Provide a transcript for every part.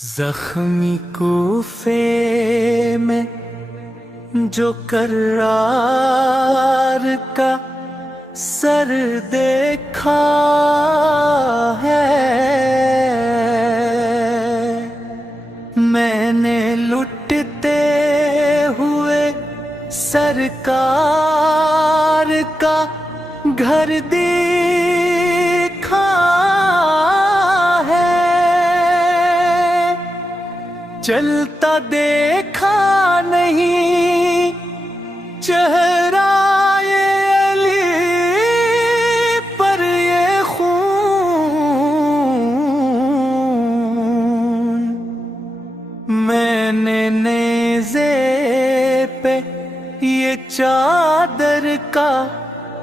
زخمی کوفے میں جو کرار کا سر دیکھا ہے، میں نے لٹتے ہوئے سرکار کا گھر دیکھا ہے، چلتا دیکھا نہیں چہرہ علی پر یہ خون، میں نے نیزے پہ یہ چادر کا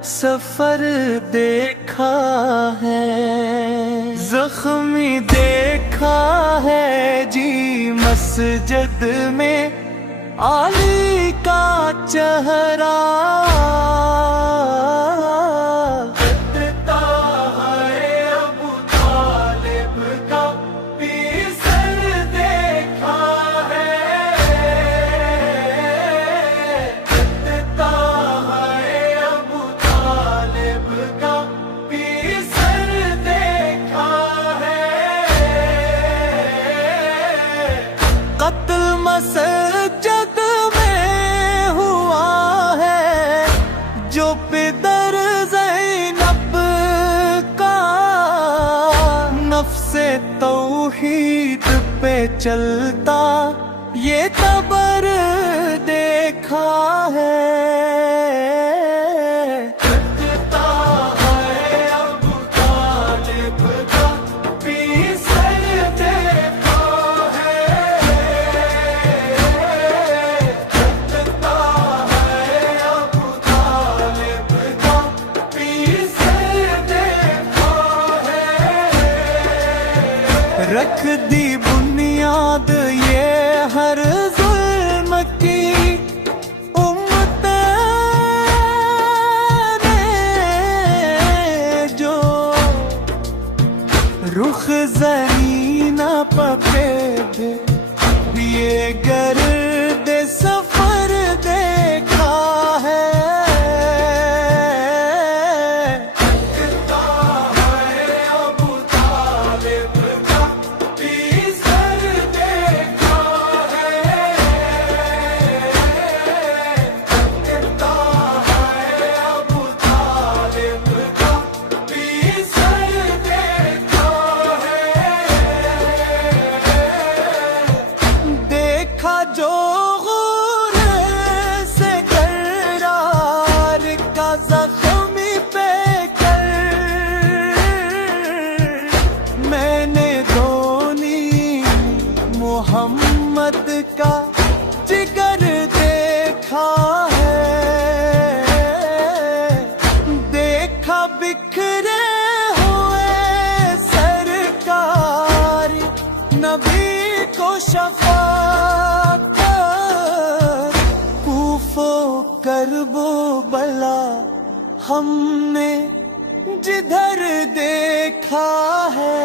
سفر دیکھا ہے، زخمی دیکھا ہے جی مسجد میں علی کا چہرہ، کٹتا ہے ابو طالب کا بھی سر دیکھا ہے، کٹتا ہے ابو طالب کا بھی سر دیکھا ہے، قتل مسجد میں ہوا ہے جو پدر زینب کا، نفس توحید پہ چلتا یہ تبر دیکھا ہے، رکھ دی بنیاد یہ ہر ظلم کی امتیں نے، جو رخ زرینہ پکے تھے یہ گرد سفر دیکھا ہے، جو غور سے کرار کا زخمی پہ کر، میں نے دونی محمد کا جگر دیکھا ہے، دیکھا بکھرے ہوئے سرکار نبی کو شفاعت کرب و بلا ہم نے جدھر دیکھا ہے۔